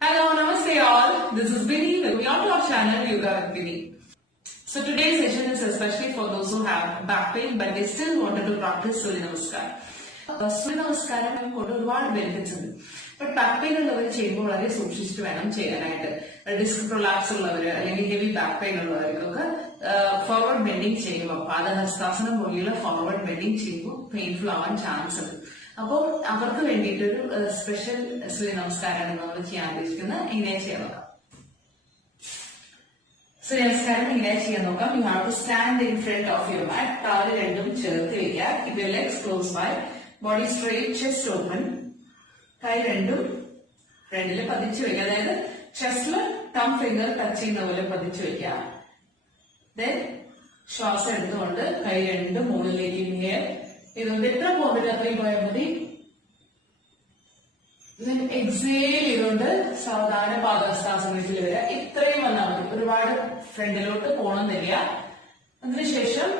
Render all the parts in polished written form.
Hello, namaste all. This is Bini. Welcome to our channel Yoga with Bini. So today's session is especially for those who have back pain but they still wanted to practice Surya Namaskar. Surya Namaskar കൊണ്ട് ഒരുപാട് benefits ഉണ്ട്. But back pain ഉള്ളവർ ചെയ്യുമ്പോൾ വളരെ സൂക്ഷിച്ചിട്ട് വേണം ചെയ്യാനായിട്ട്. Disk prolapse ഉള്ളവര് അല്ലെങ്കിൽ ഹെവി ബാക്ക് പെയിൻ ഉള്ളവർക്കൊക്കെ ഫോർവേഡ് ബെൻഡിങ് ചെയ്യുമ്പോൾ പാദഹസ്താസനം പോലെയുള്ള ഫോർവേഡ് ബെൻഡിങ് ചെയ്യുമ്പോൾ പെയിൻഫുൾ ആവാൻ ചാൻസ് ഉണ്ട്. അപ്പോൾ അവർക്ക് വേണ്ടിയിട്ടൊരു സ്പെഷ്യൽ സൂര്യ നമസ്കാരമാണ് നമ്മൾ ചെയ്യാൻ ഉദ്ദേശിക്കുന്നത്. ഇങ്ങനെ ചെയ്യാൻ നോക്കാം. സൂര്യ നമസ്കാരം ഇങ്ങനെ ചെയ്യാൻ നോക്കാം. You have to stand in front of your mat. കാല് രണ്ടും ചേർത്ത് വെക്കുക. Keep your legs close by, body straight, chest open. കൈ രണ്ടും ഫ്രണ്ടിൽ പതിച്ചു വെക്കുക. അതായത് ചെസ്റ്റില് തം ഫിംഗർ ടച്ച് ചെയ്യുന്ന പോലെ പതിച്ചു വെക്കുക. ദെൻ ശ്വാസം എടുത്തുകൊണ്ട് കൈ രണ്ടും മുകളിലേക്ക് ഇങ്ങനെ ഇതുകൊണ്ട് എത്ര പോകാൻ പറ്റും അത്രയും പോയാൽ മതി. എക്സേൽ ചെയ്തുകൊണ്ട് സാധാരണ പാദഹസ്താസനത്തിൽ വരിക. ഇത്രയും വന്നാൽ മതി. ഒരുപാട് ഫ്രണ്ടിലോട്ട് പോകണമെന്നില്ല. അതിനുശേഷം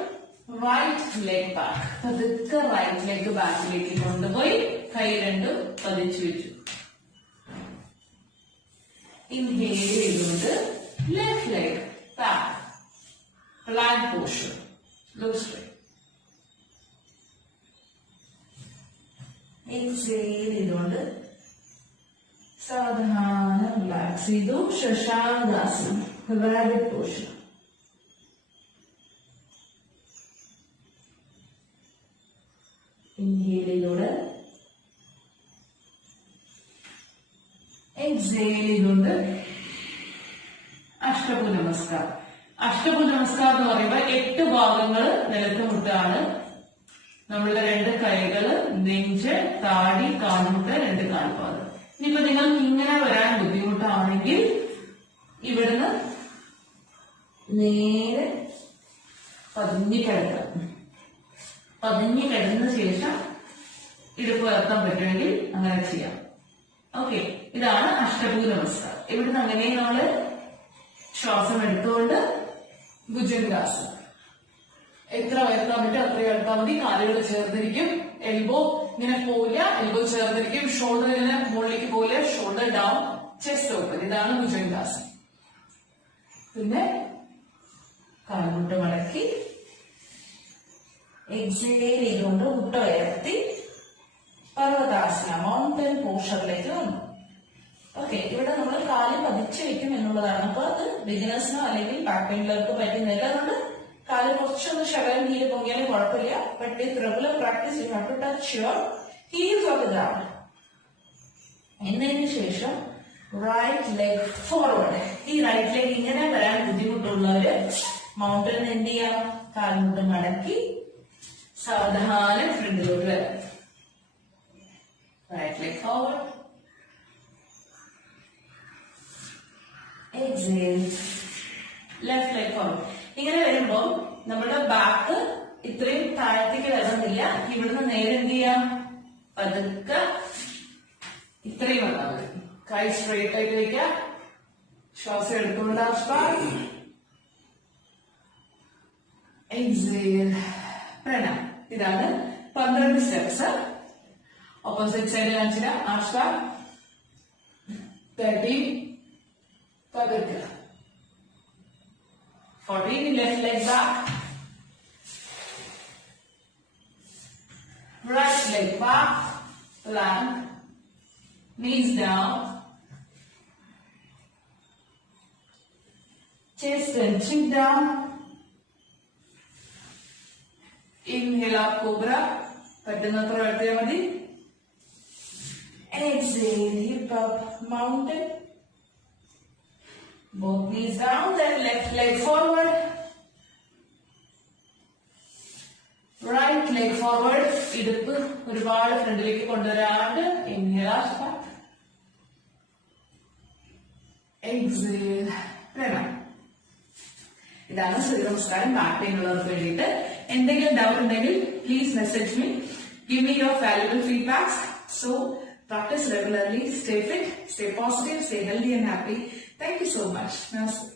റൈറ്റ് ലെഗ് ബാക്ക്, പതുക്കെ റൈറ്റ് ലെഗ് ബാക്കിലേക്ക് കൊണ്ടുപോയി കൈ രണ്ടും പതിച്ചു വെച്ചു. ഇൻഹേൽ ചെയ്തുകൊണ്ട് left leg back, plank posture, look straight. Exhale ചെയ്തുകൊണ്ട് സാവധാനം റിലാക്സ് ചെയ്തു. ശശാങ്കാസനം, റാബിറ്റ് പോസ്ചർ. ഇൻഹേലിലൂടെ എക്സേലിലൂടെ അഷ്ടഭുജ നമസ്കാരം. അഷ്ടഭുജ നമസ്കാരം എന്ന് പറയുമ്പോൾ 8 ഭാഗങ്ങൾ നിലത്ത് മുട്ടാണ്. നമ്മളുടെ 2 കൈകള്, നെഞ്ച്, താടി, കാൽമുട്ട്, 2 കാൽപാദം. ഇനിയിപ്പോ നിങ്ങൾക്ക് ഇങ്ങനെ വരാൻ ബുദ്ധിമുട്ടാണെങ്കിൽ ഇവിടുന്ന് നേരെ പതിഞ്ഞു കിടക്കാം. പതിഞ്ഞു കിടന്ന ശേഷം ഇടുപ്പ് ഉയർത്താൻ പറ്റുമെങ്കിൽ അങ്ങനെ ചെയ്യാം. ഓക്കെ, ഇതാണ് അഷ്ടഭുജ നമസ്കാരം. ഇവിടുന്ന് അങ്ങനെ നമ്മള് ശ്വാസം എടുത്തുകൊണ്ട് ഭുജംഗാസനം. എത്ര ഉയർത്താൻ പറ്റും അത്രയും ഉയർത്താൻ മതി. കാലുകൾ ചേർന്നിരിക്കും. എൽബോ ഇങ്ങനെ പോവില്ല, എൽബോ ചേർന്നിരിക്കും. ഷോൾഡർ ഇങ്ങനെ മുകളിലേക്ക് പോവില്ല. Shoulder down, chest open. ഇതാണ് ഭുജംഗാസനം. പിന്നെ കാൽമുട്ട് മടക്കി എക്സേൽ ചെയ്തുകൊണ്ട് മുട്ട ഉയർത്തി പർവ്വതാസന, മൗണ്ടൻ പോസ്ചറിലേക്ക് വന്നു. ഓക്കെ, ഇവിടെ നമ്മൾ കാല് പതിച്ചു വെക്കും എന്നുള്ളതാണ്. അപ്പൊ അത് ബിഗിനേഴ്സിനോ അല്ലെങ്കിൽ ബാക്ക് പെയിൻകാർക്ക് പറ്റുന്നില്ല. അതുകൊണ്ട് കാല് കുറച്ചൊന്ന് ശകലം ഹീൽ പൊങ്ങിയാലും കുഴപ്പമില്ല. But with regular practice you have to touch your heels of the ground. എന്നതിന് ശേഷം റൈറ്റ് ലെഗ് ഫോർവേഡ്. ഈ റൈറ്റ് ലെഗ് ഇങ്ങനെ വരാൻ ബുദ്ധിമുട്ടുള്ളവര് മൗണ്ടൻ എന്ത് ചെയ്യാം? കാൽമുട്ട് മടക്കി സാവധാനം ഫ്രണ്ടിലോട്ട് വരാം. Right leg forward, exhale, left leg forward. ഇങ്ങനെ വരുമ്പോ നമ്മുടെ ബാക്ക് ഇത്രയും താഴത്തേക്ക് വരുന്നില്ല. ഇവിടുന്ന് നേരെ എന്ത് ചെയ്യാം? പതുക്കെ ഇത്രയും വന്നാൽ മതി. കൈ സ്ട്രെയിറ്റ് ആയിട്ട് വയ്ക്കുക. ശ്വാസം എടുത്തുകൊണ്ട് എക്സേൽ, പ്രണാം. ഇതാണ് 12 സ്റ്റെപ്സ്. ഓപ്പോസിറ്റ് സൈഡ് കാണിച്ചില്ല. ആഷ്ക 13, പതുക്കെ 14, left leg back, right leg back, plank, knees down, chest and chin down. Inhale up cobra, പറ്റുന്നത്ര എടുത്താൽ മതി. Exhale, hip up, mountain. Both knees down, then left leg forward, right leg forward. ഇടുപ്പ് ഒരുപാട് ഫ്രണ്ടിലേക്ക് കൊണ്ടുവരാണ്ട് inhale back, exhale, pranam. ഇതാണ് സൂര്യ നമസ്കാരം back pain ഉള്ളവർക്ക് വേണ്ടിയിട്ട്. എന്തെങ്കിലും ഡൗട്ട് ഉണ്ടെങ്കിൽ please message me, give me your valuable feedbacks. So practice regularly, stay fit, stay positive, stay healthy and happy. Thank you so much. Namaste.